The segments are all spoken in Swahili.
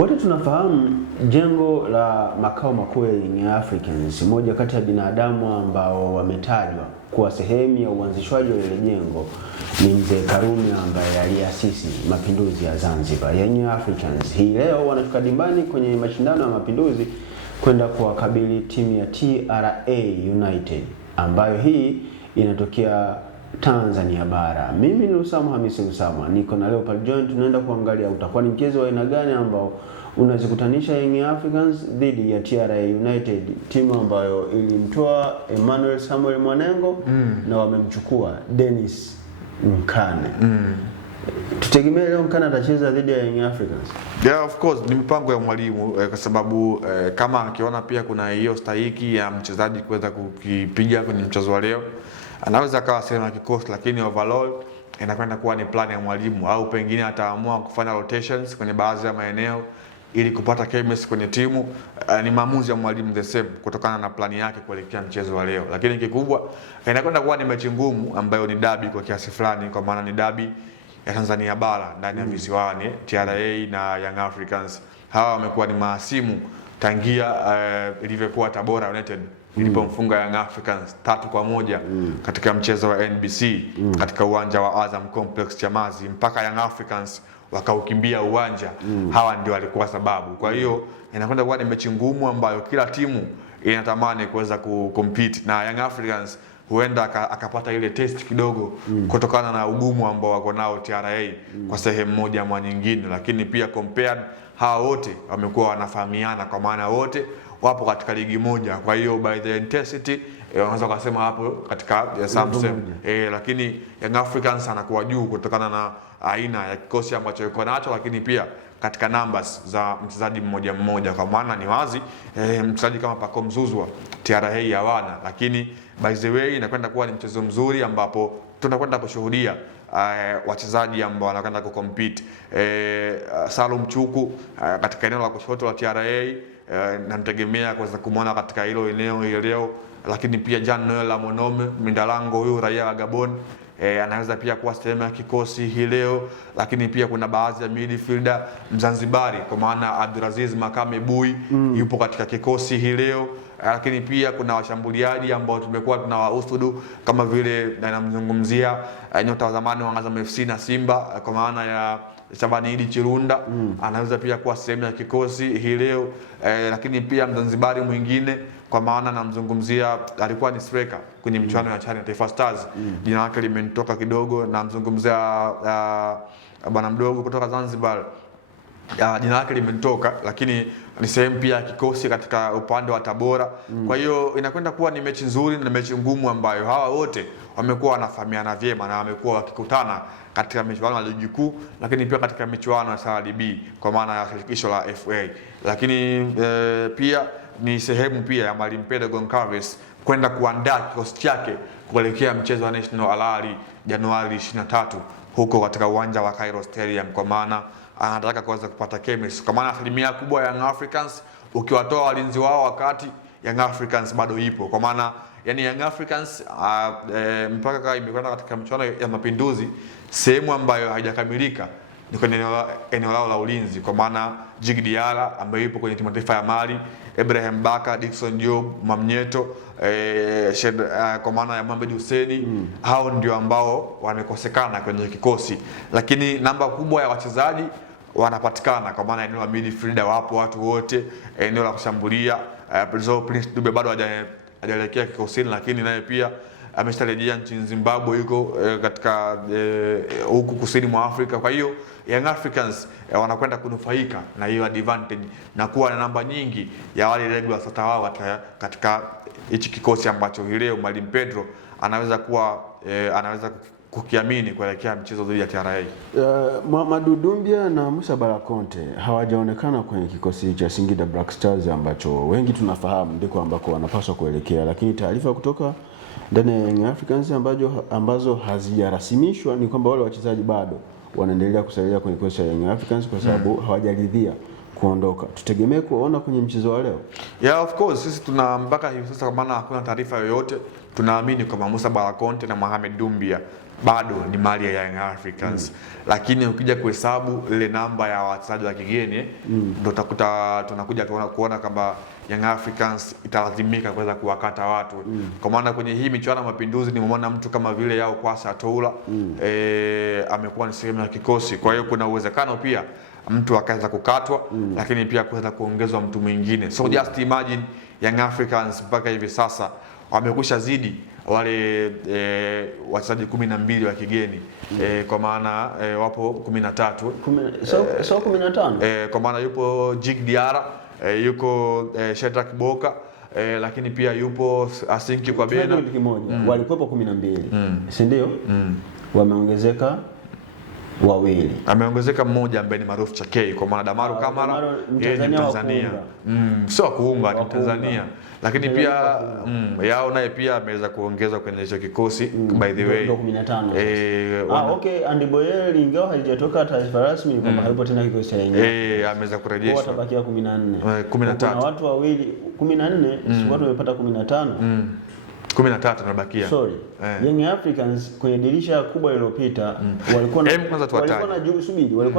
Wote tunafahamu jengo la makao makuu ya Young Africans, moja kati ya binadamu ambao wametajwa kuwa sehemu ya uanzishwaji wa ile jengo ni Mzee Karume ambaye aliasisi mapinduzi ya Zanzibar. Young Africans hii leo wanashuka dimbani kwenye mashindano ya mapinduzi kwenda kuwakabili timu ya TRA United ambayo hii inatokea Tanzania bara. Mimi ni Usama Hamisi Usama, niko na Leopard John. Tunaenda kuangalia utakuwa ni mchezo wa aina gani ambao unazikutanisha Young Africans dhidi ya TRA United, timu ambayo ilimtoa Emmanuel Samuel Mwanengo na wamemchukua Dennis Nkane. Tutegemea leo Nkane atacheza dhidi ya Young Africans? Yeah, of course ni mipango ya mwalimu kwa sababu kama akiona pia kuna hiyo stahiki ya mchezaji kuweza kukipiga kwenye mchezo wa leo, anaweza akawa sehemu ya kikosi, lakini overall inakwenda kuwa ni plan ya mwalimu, au pengine ataamua kufanya rotations kwenye baadhi ya maeneo ili kupata chemistry kwenye timu. Ni maamuzi ya mwalimu the same kutokana na plani yake kuelekea mchezo wa leo, lakini kikubwa inakwenda kuwa ni mechi ngumu ambayo ni derby kwa kiasi fulani, kwa maana ni derby ya Tanzania bara ndani ya visiwani. TRA na Young Africans hawa wamekuwa ni mahasimu tangia ilivyokuwa Tabora United ilipomfunga Young Africans 3-1 katika mchezo wa NBC katika uwanja wa Azam Complex Chamazi, mpaka Young Africans wakaukimbia uwanja. Hawa ndio walikuwa sababu. Kwa hiyo inakwenda kuwa ni mechi ngumu ambayo kila timu inatamani kuweza kucompete, na Young Africans huenda akapata ile test kidogo kutokana na ugumu ambao wako nao TRA kwa sehemu moja ama nyingine, lakini pia compared hawa wote wamekuwa wanafahamiana, kwa maana wote wapo katika ligi moja. Kwa hiyo by the intensity unaweza kusema hapo katika Samsung lakini Young Africans anakuwa juu kutokana na aina ya kikosi ambacho yuko nacho, lakini pia katika numbers za mchezaji mmoja mmoja, kwa maana ni wazi mchezaji kama Pacome Zouzoua TRA hawana, lakini by the way inakwenda kuwa ni mchezo mzuri ambapo tunakwenda kushuhudia wachezaji ambao wanakwenda kucompete. Salum Chuku katika eneo la kushoto la TRA namtegemea kuweza kumwona katika hilo eneo leo, lakini pia Jean Noel Amonome Mindalango, huyu raia wa Gabon, anaweza pia kuwa sehemu ya kikosi hii leo, lakini pia kuna baadhi ya midfielder Mzanzibari kwa maana Abdulaziz Makame Bui yupo katika kikosi hii leo, lakini pia kuna washambuliaji ambao tumekuwa tunawahusudu kama vile namzungumzia nyota wa zamani wa Azam FC na Simba kwa maana ya Shabani Idi Chirunda, anaweza pia kuwa sehemu ya kikosi hii leo, lakini pia Mzanzibari mwingine kwa maana namzungumzia alikuwa ni striker kwenye michuano ya China Taifa Stars, jina lake limenitoka kidogo, namzungumzia bwana mdogo kutoka Zanzibar, jina lake limenitoka, lakini ni sehemu pia kikosi katika upande wa Tabora. Kwa hiyo inakwenda kuwa ni mechi nzuri na mechi ngumu ambayo hawa wote wamekuwa wanafahamiana vyema na wamekuwa wakikutana katika michuano ya ligi kuu, lakini pia katika michuano ya CRDB kwa maana ya shirikisho la FA, lakini pia ni sehemu pia ya Mwalimu Pedro Goncalves kwenda kuandaa kikosi chake kuelekea mchezo wa National Al Ahly Januari 23 huko katika uwanja wa Cairo Stadium, kwa maana anataka kuweza kupata chemistry, kwa maana asilimia kubwa ya Young Africans ukiwatoa walinzi wao wakati Young Africans bado ipo, kwa maana yani Young Africans mpaka imekwenda katika mchuano ya mapinduzi, sehemu ambayo haijakamilika ni kwenye eneo lao la ulinzi, kwa maana Djigui Diarra ambaye yupo kwenye timu taifa ya Mali, Ibrahim Baka, Dickson Job, Mamnyeto, kwa maana ya Mohamed Hussein, hao ndio ambao wamekosekana kwenye kikosi, lakini namba kubwa ya wachezaji wanapatikana, kwa maana eneo la midfielder wapo watu wote, eneo la kushambulia Prince Dube bado hajaelekea kikosini, lakini naye pia amesharejea nchini Zimbabwe, yuko katika huku kusini mwa Afrika. Kwa hiyo Young Africans wanakwenda kunufaika na hiyo advantage na kuwa na namba nyingi ya wale regular starter wao katika hichi kikosi ambacho leo Mwalimu Pedro anaweza kukiamini kuelekea mchezo dhidi ya TRA. Mamadou Doumbia na Musa Balakonte hawajaonekana kwenye kikosi cha Singida Black Stars ambacho wengi tunafahamu ndiko ambako wanapaswa kuelekea, lakini taarifa kutoka ndani ya Young Africans ambazo hazijarasimishwa ni kwamba wale wachezaji bado wanaendelea kusalia kwenye kikosi cha Young Africans kwa sababu hawajaridhia kuondoka. Tutegemee kuona kwenye mchezo wa leo? Yeah, of course sisi tuna mpaka hivi sasa, kwa maana hakuna taarifa yoyote, tunaamini kwamba Musa Balakonte na Mohamed Doumbia bado ni mali ya Young Africans. Lakini ukija kuhesabu ile namba ya wachezaji wa kigeni ndio utakuta tunakuja kuona kwamba Young Africans italazimika kuweza kuwakata watu. Kwa maana kwenye hii michuano ya Mapinduzi nimeona mtu kama vile Yao Kwasa Toula amekuwa ni sehemu ya kikosi. Kwa hiyo kuna uwezekano pia mtu akaweza kukatwa, lakini pia kuweza kuongezwa mtu mwingine. So just imagine Young Africans mpaka hivi sasa wamekusha zidi wale wachezaji 12 wa kigeni, kwa maana wapo 13. So 15. Kwa maana yupo Djigui Diarra, yuko Shedrack Boka, lakini pia yupo Asinki kwa Bena. Walikuwepo 12. Si ndio? Wameongezeka wawili. Ameongezeka mmoja ambaye ni Maruf Chakei, kwa maana Damaru Kamara yeye ni Tanzania. Sio kuunga, ni Tanzania. Lakini pia Yao naye pia ameweza kuongezwa kwenye hicho kikosi by the way. 15. Okay, Andy Boyeli ingawa haijatoka taarifa rasmi kwamba hayupo tena kikosi cha Yanga. Ameweza kurejeshwa. Watabakia 14. 13. Kuna watu wawili 14, si watu wamepata 15. 13 tunabakia. Sorry. Young Africans kwenye dirisha kubwa lililopita walikuwa na walikuwa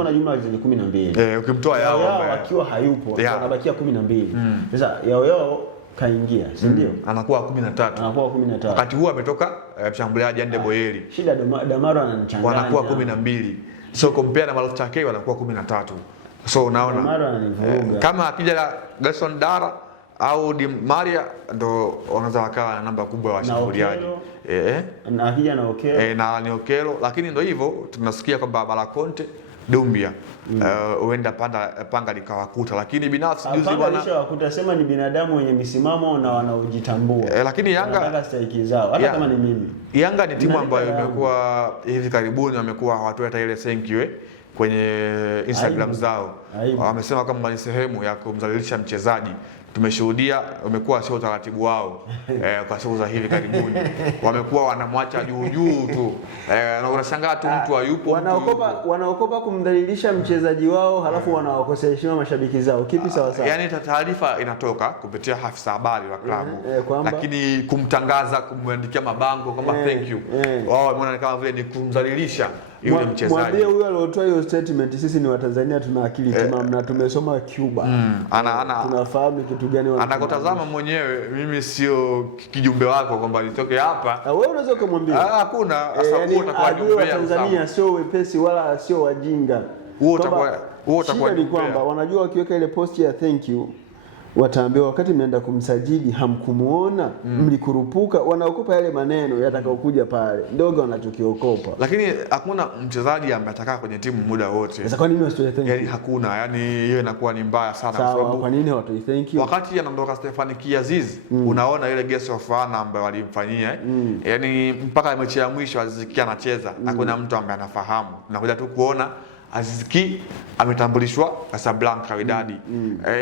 na jumla ya wachezaji 12. Ukimtoa Yao akiwa hayupo wanabakia 12. Sasa Yao kaingia, si ndio? Anakuwa 13. Anakuwa 13. Wakati huo ametoka mshambuliaji Andy Boyeli. Shida Damaru ananichanganya. Wanakuwa 12. So compare na Maruf Chakei wanakuwa 13. So unaona Damaru ananivuruga. Kama akija Gerson Dara au Di Maria ndo wanaweza wakawa na namba kubwa ya washambuliaji. Na akija na Okelo. Na ni Okelo, lakini ndio hivyo tunasikia kwamba Balakonte Dumbia huenda panga likawakuta, lakini binafsi juzi bwana alishawakuta, sema ni binadamu wenye misimamo na wanaojitambua. Lakini Yanga wanataka stahiki zao hata kama ni mimi. Yanga ni timu ambayo imekuwa hivi karibuni wamekuwa hawatoi hata ile thank you kwenye Instagram zao. Wamesema kama ni sehemu ya kumdhalilisha mchezaji. Tumeshuhudia umekuwa sio utaratibu wao kwa siku za hivi karibuni. Wamekuwa wanamwacha juu tu. Na unashangaa tu mtu hayupo. Wanaokopa kumdhalilisha mchezaji wao, halafu wanawakosea heshima mashabiki zao. Kipi sawa sawa? Yaani taarifa inatoka kupitia afisa habari wa klabu. Lakini kumtangaza, kumwandikia mabango kama thank you. Wao wameona kama vile ni kumdhalilisha yule mchezaji. Mwambie huyo aliyotoa hiyo statement, sisi ni Watanzania, tuna akili timamu na tumesoma Cuba. Tunafahamu kitu gani anakotazama mwenyewe. Mimi sio kijumbe wako kwamba nitoke hapa. Wewe unaweza kumwambia hakuna. Sasa huo utakuwa jumbe. Tanzania sio wepesi wala sio wajinga. Huo utakuwa ni kwamba wanajua wakiweka ile post ya thank you wataambiwa wakati mnaenda kumsajili hamkumuona, mlikurupuka. Wanaokopa yale maneno yatakayokuja pale, ndogo wanachokiokopa. Lakini hakuna mchezaji ambaye atakaa kwenye timu muda wote. Sasa kwa nini wasitoe thank you? Yaani hakuna, yaani hiyo inakuwa ni mbaya sana kwa sababu kwa nini hawatoi thank you? Wakati anaondoka Stefan Kiaziz, unaona ile guest of honor ambayo walimfanyia, yaani mpaka mechi ya mwisho Aziz anacheza, hakuna mtu ambaye anafahamu. Tunakuja tu kuona Aziz Ki ametambulishwa Casablanca Wydad.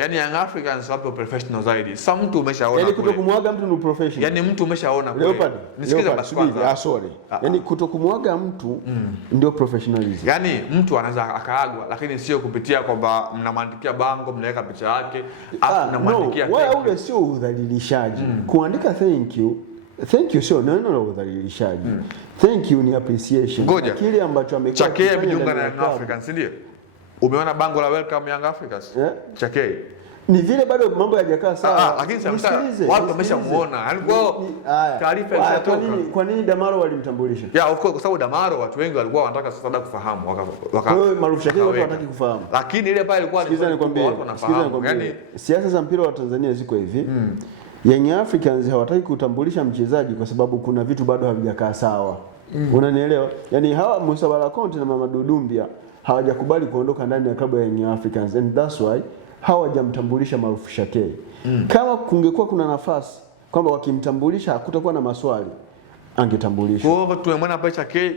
Yaani Young Africans wapo professional zaidi. Sasa mtu umeshaona. Yaani kutokumwaga mtu ni professional. Yaani mtu umeshaona kule. Nisikize basi kwanza. Sorry. Yaani kutokumwaga mtu ndio professionalism. Yaani mtu anaweza akaagwa, lakini sio kupitia kwamba mnamwandikia bango, mnaweka picha yake, afu mnamwandikia. Wewe ule sio udhalilishaji. Kuandika thank you sio neno la udhalilishaji. Thank you ni appreciation. Kile ambacho amekuwa Chakei mjiunga na Young Africans, ndio? Umeona bango la welcome Young Africans? Chakei. Ni vile bado mambo hayajakaa sawa. Lakini sasa watu wameshamuona. Yaani kwa taarifa ilitoka. Kwa nini Damaru walimtambulisha? Of course, kwa sababu Damaru watu wengi walikuwa wanataka sasa kufahamu. Kwa hiyo Maruf Chakei watu wanataka kufahamu. Lakini ile pale ilikuwa ni watu wanafahamu. Yaani siasa za mpira wa Tanzania ziko hivi. Young Africans hawataki kutambulisha mchezaji kwa sababu kuna vitu bado havijakaa sawa. Unanielewa? Yaani hawa Musa Balakonte na Mamadou Dumbia hawajakubali kuondoka ndani ya klabu ya Young Africans, and that's why hawajamtambulisha Maruf Chakei. Kama kungekuwa kuna nafasi kwamba wakimtambulisha hakutakuwa na maswali, angetambulishwa. Kwa hiyo tumemwona hapa Chakei,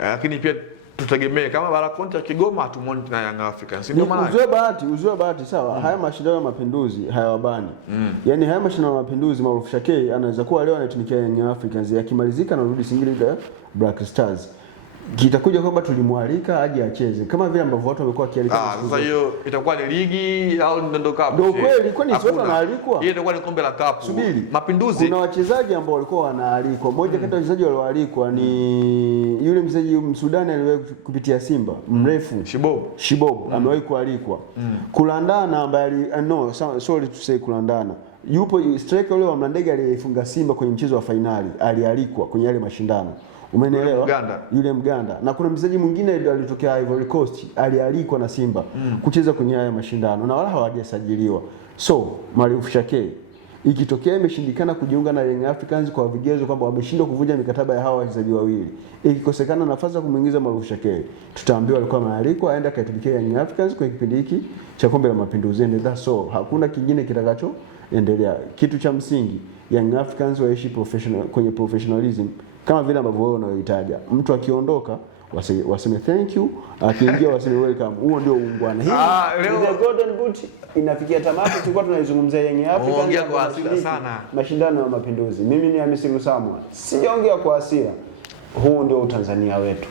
lakini pia tutegemee kama Balakonte ya Kigoma atumwone na Young Africans. Ndio maana uzue bahati sawa. Haya mashindano ya Mapinduzi hayawabani. Yaani haya mashindano ya Mapinduzi Maruf Chakei anaweza kuwa leo anatumikia Young Africans, yakimalizika na rudi Singida Black Stars. kitakuja kwamba tulimwalika aje acheze kama vile ambavyo watu wamekuwa wakialika. Sasa hiyo itakuwa ni ligi au ndio cup? Ndio kweli, kwani sio wanaalikwa? Hiyo itakuwa ni kombe la cup. Subiri. Mapinduzi. Kuna wachezaji ambao walikuwa wanaalikwa. Mmoja kati ya wachezaji walioalikwa ni yule mchezaji Msudani aliyewahi kupitia Simba, mrefu Shibob amewahi kualikwa. Kulandana ambaye sorry to say Kulandana. Yupo striker yule wa Mlandege aliyefunga Simba kwenye mchezo wa fainali, alialikwa kwenye yale mashindano. Umeelewa? Yule Mganda. Na kuna mchezaji mwingine alitokea Ivory Coast, alialikwa na Simba kucheza kwenye haya mashindano na wala hawajasajiliwa. So, Maruf Shake ikitokea imeshindikana kujiunga na Young Africans kwa vigezo kwamba wameshindwa kuvunja mikataba ya hawa wachezaji wawili, ikikosekana nafasi ya kumuingiza Maruf Shake, tutaambiwa alikuwa maalikwa aenda kaitumikia Young Africans kwa kipindi hiki cha kombe la Mapinduzi. So, hakuna kingine kitakachoendelea. Kitu cha msingi, Young Africans waishi kwenye professionalism kama vile ambavyo wewe unayohitaji. Mtu akiondoka waseme thank you, akiingia waseme welcome. Huo ndio uungwana. Hii the golden boot inafikia tamati. Tulikuwa tunaizungumzia Young Africans sana mashindano ya Mapinduzi. Mimi ni Hamisi Musamwa, sijaongea kwa hasira. Huu ndio Utanzania wetu.